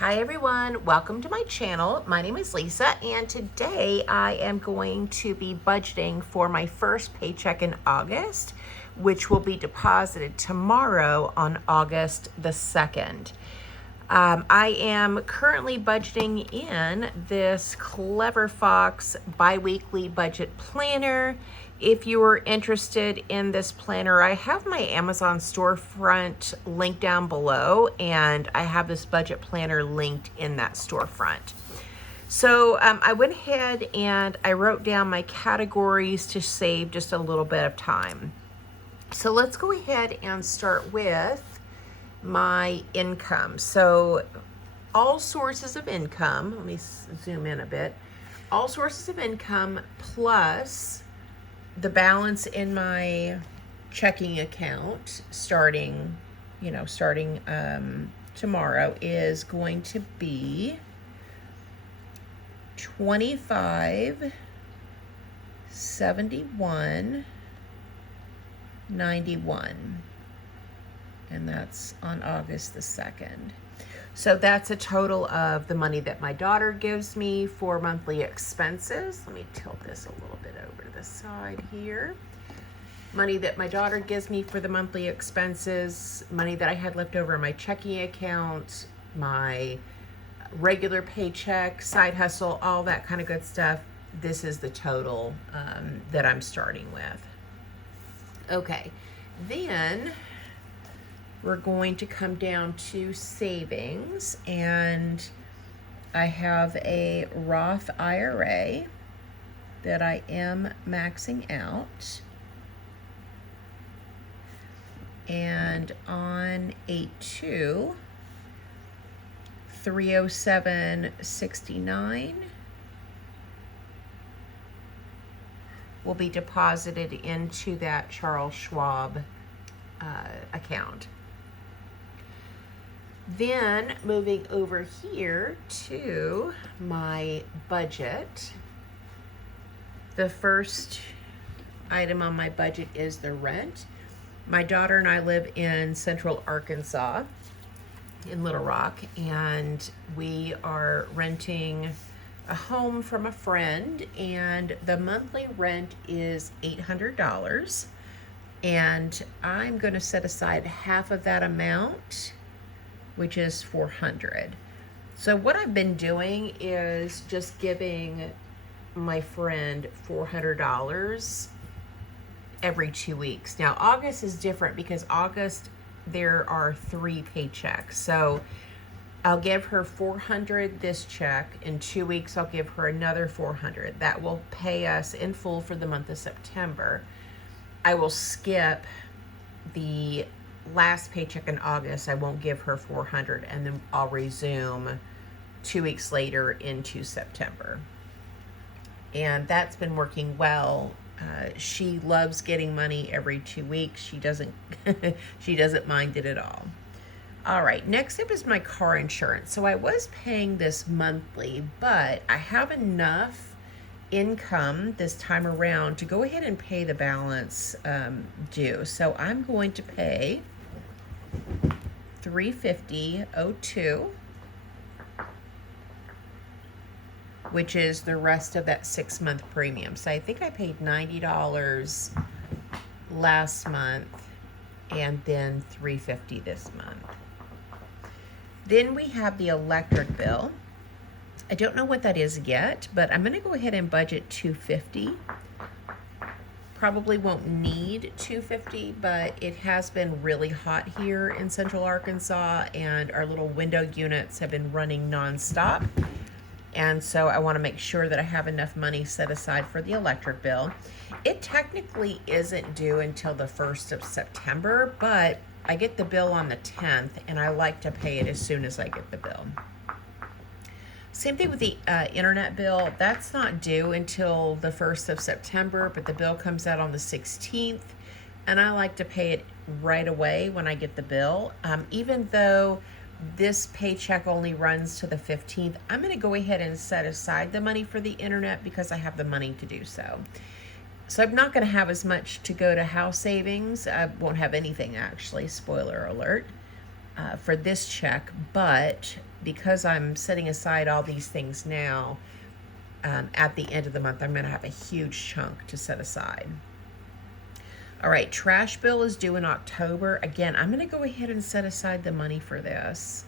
Hi everyone, welcome to my channel. My name is Lisa and today I am going to be budgeting for my first paycheck in August, which will be deposited tomorrow on August the 2nd. I am currently budgeting in this Clever Fox bi-weekly budget planner. If you are interested in this planner, I have my Amazon storefront linked down below, and I have this budget planner linked in that storefront. So I went ahead and I wrote down my categories to save just a little bit of time. So let's go ahead and start with my income. So all sources of income, let me zoom in a bit, all sources of income plus the balance in my checking account starting tomorrow is going to be $25.71.91. And that's on August the 2nd. So that's a total of the money that my daughter gives me for monthly expenses. Let me tilt this a little bit over to the side here. Money that my daughter gives me for the monthly expenses, money that I had left over in my checking account, my regular paycheck, side hustle, all that kind of good stuff. This is the total that I'm starting with. Okay, then we're going to come down to savings, and I have a Roth IRA that I am maxing out. And on 8/2, $307.69 will be deposited into that Charles Schwab account. Then moving over here to my budget, the first item on my budget is the rent. My daughter and I live in Central Arkansas in Little Rock, and we are renting a home from a friend, and the monthly rent is $800, and I'm going to set aside half of that amount, which is $400. So what I've been doing is just giving my friend $400 every 2 weeks. Now August is different because August there are 3 paychecks. So I'll give her $400 this check. In 2 weeks I'll give her another $400. That will pay us in full for the month of September. I will skip the last paycheck in August. I won't give her $400, and then I'll resume 2 weeks later into September. And that's been working well. She loves getting money every 2 weeks. She doesn't she doesn't mind it at all. All right, next up is my car insurance. So I was paying this monthly, but I have enough income this time around to go ahead and pay the balance due. So I'm going to pay $350.02, which is the rest of that 6-month premium. So I think I paid $90 last month and then $350 this month. Then we have the electric bill. I don't know what that is yet, but I'm going to go ahead and budget $250. Probably won't need $250, but it has been really hot here in Central Arkansas, and our little window units have been running nonstop. And so I want to make sure that I have enough money set aside for the electric bill. It technically isn't due until the 1st of September, but I get the bill on the 10th, and I like to pay it as soon as I get the bill. Same thing with the internet bill. That's not due until the 1st of September, but the bill comes out on the 16th, and I like to pay it right away when I get the bill. Even though this paycheck only runs to the 15th, I'm going to go ahead and set aside the money for the internet because I have the money to do so. So I'm not going to have as much to go to house savings. I won't have anything, actually, spoiler alert. for this check, but because I'm setting aside all these things now, at the end of the month, I'm going to have a huge chunk to set aside. All right, trash bill is due in October. Again, I'm going to go ahead and set aside the money for this.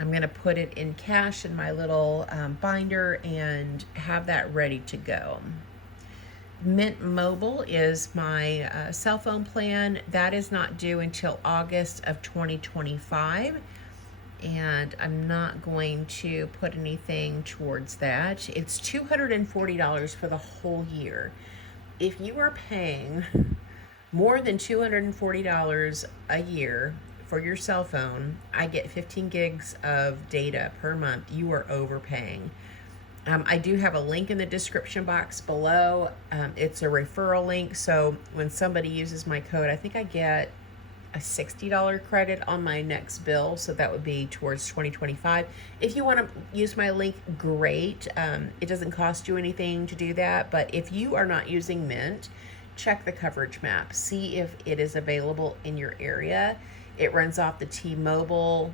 I'm going to put it in cash in my little binder and have that ready to go. Mint Mobile is my cell phone plan. That is not due until August of 2025. And I'm not going to put anything towards that. It's $240 for the whole year. If you are paying more than $240 a year for your cell phone, I get 15 gigs of data per month. You are overpaying. I do have a link in the description box below. It's a referral link, so when somebody uses my code, I think I get a $60 credit on my next bill, so that would be towards 2025. If you want to use my link, great. It doesn't cost you anything to do that, but if you are not using Mint, check the coverage map. See if it is available in your area. It runs off the T-Mobile,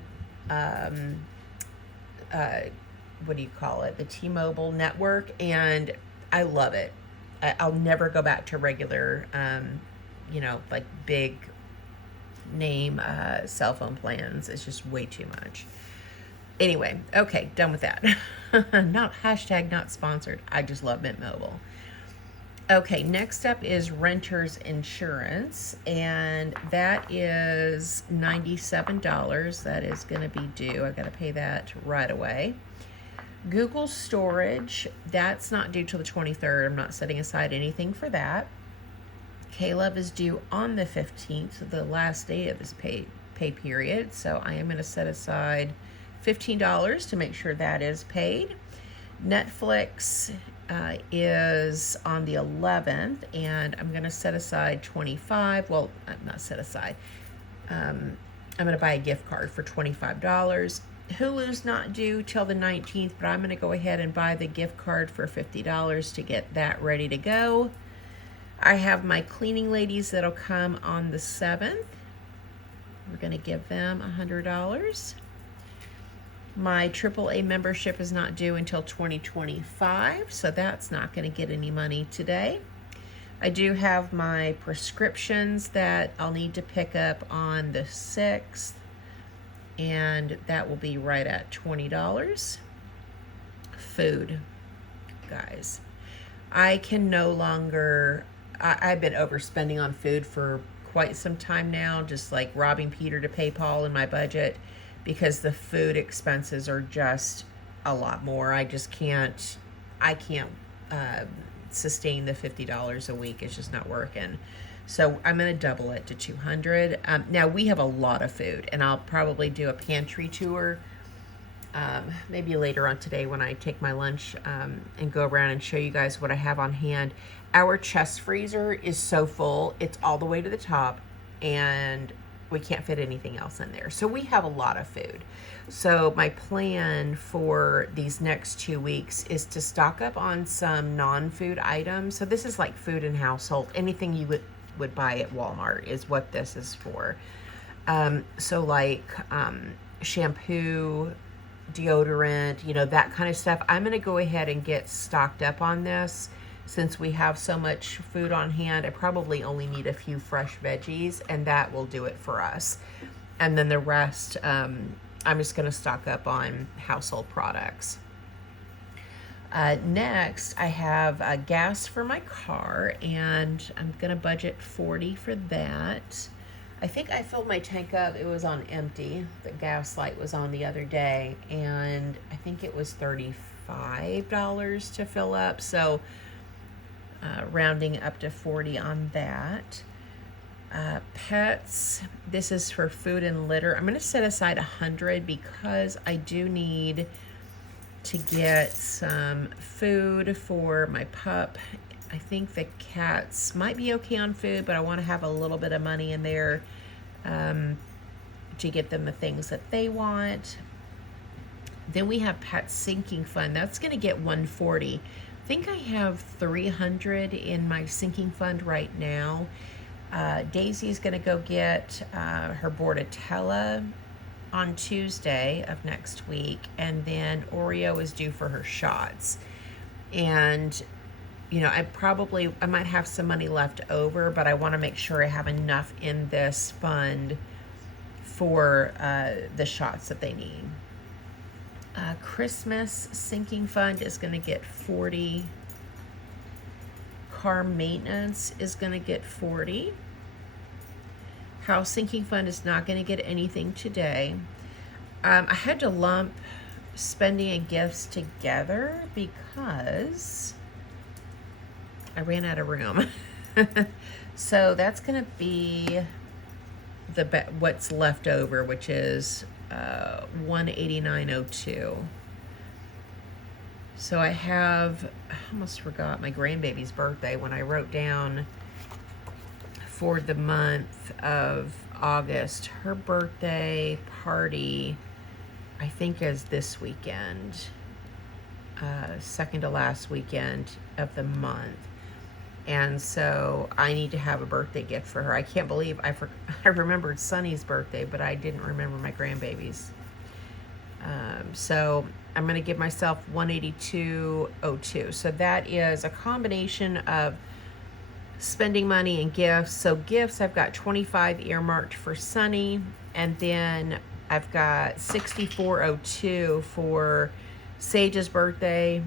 what do you call it? The T-Mobile network, and I love it. I'll never go back to regular, like big name cell phone plans. It's just way too much. Anyway, okay, done with that. Not sponsored. I just love Mint Mobile. Okay, next up is renter's insurance, and that is $97. That is going to be due. I got to pay that right away. Google storage, that's not due till the 23rd. I'm not setting aside anything for that. Caleb is due on the 15th, the last day of this pay period. So I am going to set aside $15 to make sure that is paid. Netflix is on the 11th, and I'm going to set aside $25. Well, I'm not set aside. I'm going to buy a gift card for $25. Hulu's not due till the 19th, but I'm going to go ahead and buy the gift card for $50 to get that ready to go. I have my cleaning ladies that'll come on the 7th. We're going to give them $100. My AAA membership is not due until 2025, so that's not going to get any money today. I do have my prescriptions that I'll need to pick up on the 6th, and that will be right at $20. Food, guys. I can no longer... I've been overspending on food for quite some time now, just like robbing Peter to pay Paul in my budget, because the food expenses are just a lot more. I can't sustain the $50 a week. It's just not working. So I'm going to double it to $200. Now we have a lot of food, and I'll probably do a pantry tour maybe later on today when I take my lunch and go around and show you guys what I have on hand. Our chest freezer is so full, it's all the way to the top, and we can't fit anything else in there. So we have a lot of food. So my plan for these next 2 weeks is to stock up on some non-food items. So this is like food and household. Anything you would buy at Walmart is what this is for. So like shampoo, deodorant, that kind of stuff. I'm going to go ahead and get stocked up on this. Since we have so much food on hand, I probably only need a few fresh veggies, and that will do it for us. And then the rest, I'm just going to stock up on household products. Next, I have gas for my car, and I'm going to budget $40 for that. I think I filled my tank up. It was on empty. The gas light was on the other day, and I think it was $35 to fill up. So rounding up to $40 on that. Pets, this is for food and litter. I'm going to set aside $100 because I do need to get some food for my pup. I think the cats might be okay on food, but I want to have a little bit of money in there to get them the things that they want. Then we have pet sinking fund. That's going to get $140. I think I have $300 in my sinking fund right now. Daisy's going to go get her Bordetella on Tuesday of next week, and then Oreo is due for her shots. And you know, I might have some money left over, but I want to make sure I have enough in this fund for the shots that they need. Christmas sinking fund is going to get 40. Car maintenance is going to get 40. House sinking fund is not going to get anything today. I had to lump spending and gifts together because I ran out of room. So that's going to be what's left over, which is 189.02. So I almost forgot my grandbaby's birthday when I wrote down for the month of August. Her birthday party, I think, is this weekend, second to last weekend of the month. And so I need to have a birthday gift for her. I can't believe I remembered Sunny's birthday, but I didn't remember my grandbaby's. So I'm going to give myself 182.02. So that is a combination of spending money and gifts. So gifts, I've got 25 earmarked for Sunny, and then I've got 64.02 for Sage's birthday,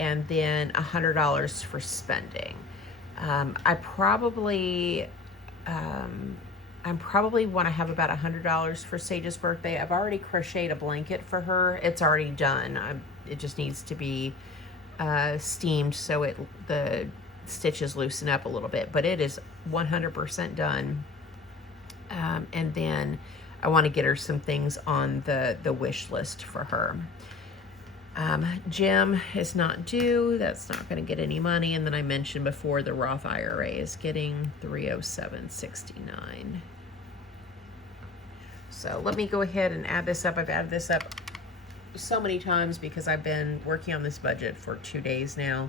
and then $100 for spending. I probably want to have about $100 for Sage's birthday. I've already crocheted a blanket for her. It's already done. It just needs to be steamed so the stitches loosen up a little bit, but it is 100% done. And then I want to get her some things on the wish list for her. Jim is not due. That's not going to get any money. And then I mentioned before the Roth IRA is getting $307.69. So let me go ahead and add this up. I've added this up so many times because I've been working on this budget for 2 days now.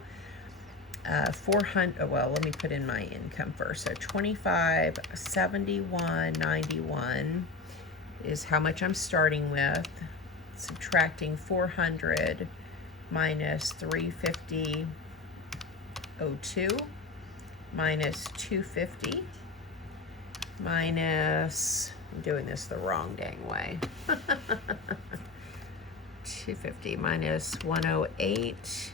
400. Well, let me put in my income first. So 2571.91 is how much I'm starting with. Subtracting 400 minus 350.02 minus 250 minus, I'm doing this the wrong dang way. 250 minus 108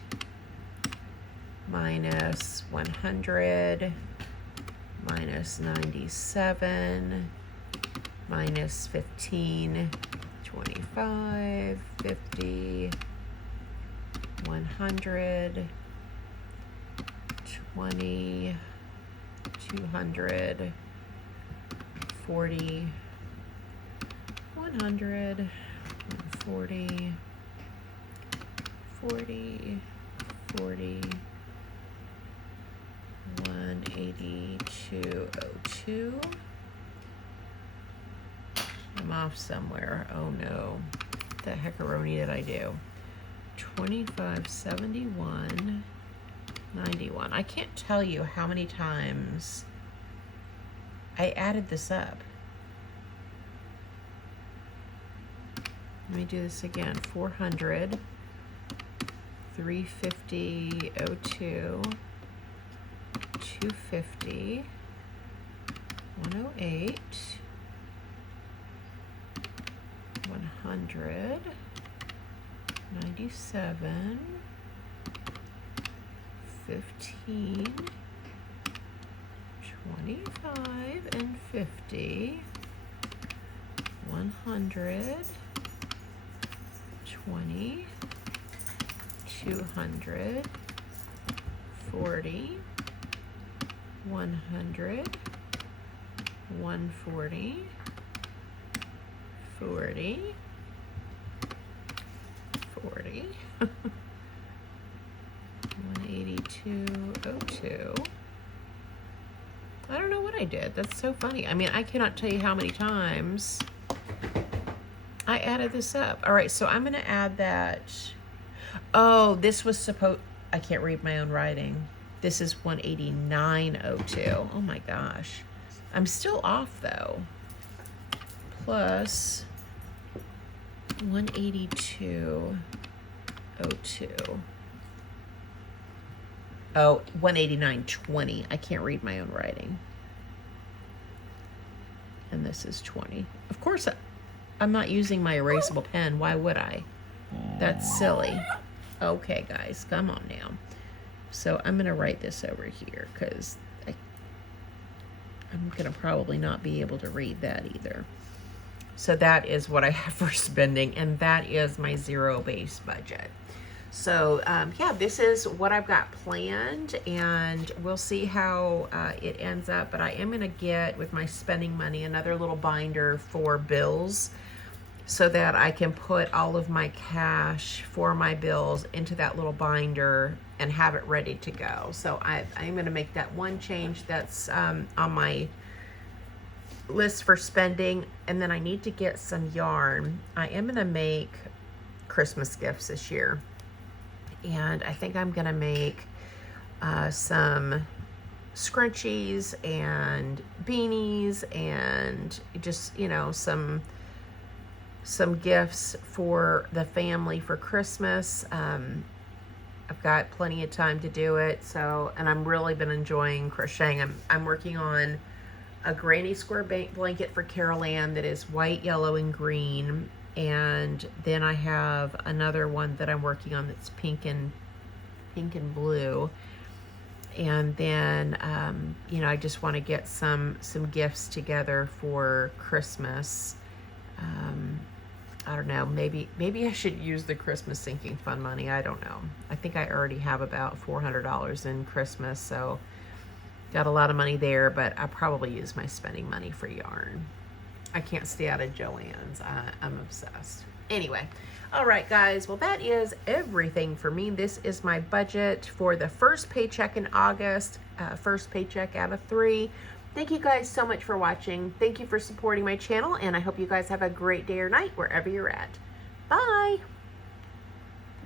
minus 100 minus 97 minus 15, 25, 50, 100, 20, 200, 40, 100, 40, 40, 40, 182.02. I'm off somewhere. Oh no. What the heckaroni did I do? 2571.91. I can't tell you how many times I added this up. Let me do this again. 400, 350.02, 250, 108, 100, 97, 15, 25, and 50, 100, 20, 200, 40, 100, 140, 40, 40, 182.02. I don't know what I did. That's so funny. I mean, I cannot tell you how many times I added this up. All right, so I'm going to add that. Oh, this was I can't read my own writing. This is 189.02. Oh my gosh. I'm still off though. Plus 182.02. Oh, 189.20. I can't read my own writing. And this is 20. Of course, I'm not using my erasable pen. Why would I? That's silly. Okay, guys, come on now. So I'm going to write this over here because I'm going to probably not be able to read that either. So that is what I have for spending, and that is my zero-based budget. So yeah, this is what I've got planned, and we'll see how it ends up. But I am going to get, with my spending money, another little binder for bills so that I can put all of my cash for my bills into that little binder and have it ready to go. So I'm going to make that one change that's on my list for spending. And then I need to get some yarn. I am going to make Christmas gifts this year. And I think I'm going to make some scrunchies and beanies and just, you know, some gifts for the family for Christmas. I've got plenty of time to do it. So, and I'm really been enjoying crocheting. I'm working on a granny square blanket for Carol Ann that is white, yellow, and green. And then I have another one that I'm working on that's pink and blue. And then, you know, I just want to get some gifts together for Christmas. I don't know, maybe I should use the Christmas sinking fund money. I don't know. I think I already have about $400 in Christmas, so got a lot of money there, but I probably use my spending money for yarn. I can't stay out of Joann's. I'm obsessed. Anyway, all right, guys. Well, that is everything for me. This is my budget for the first paycheck in August. First paycheck out of 3. Thank you guys so much for watching. Thank you for supporting my channel, and I hope you guys have a great day or night wherever you're at. Bye.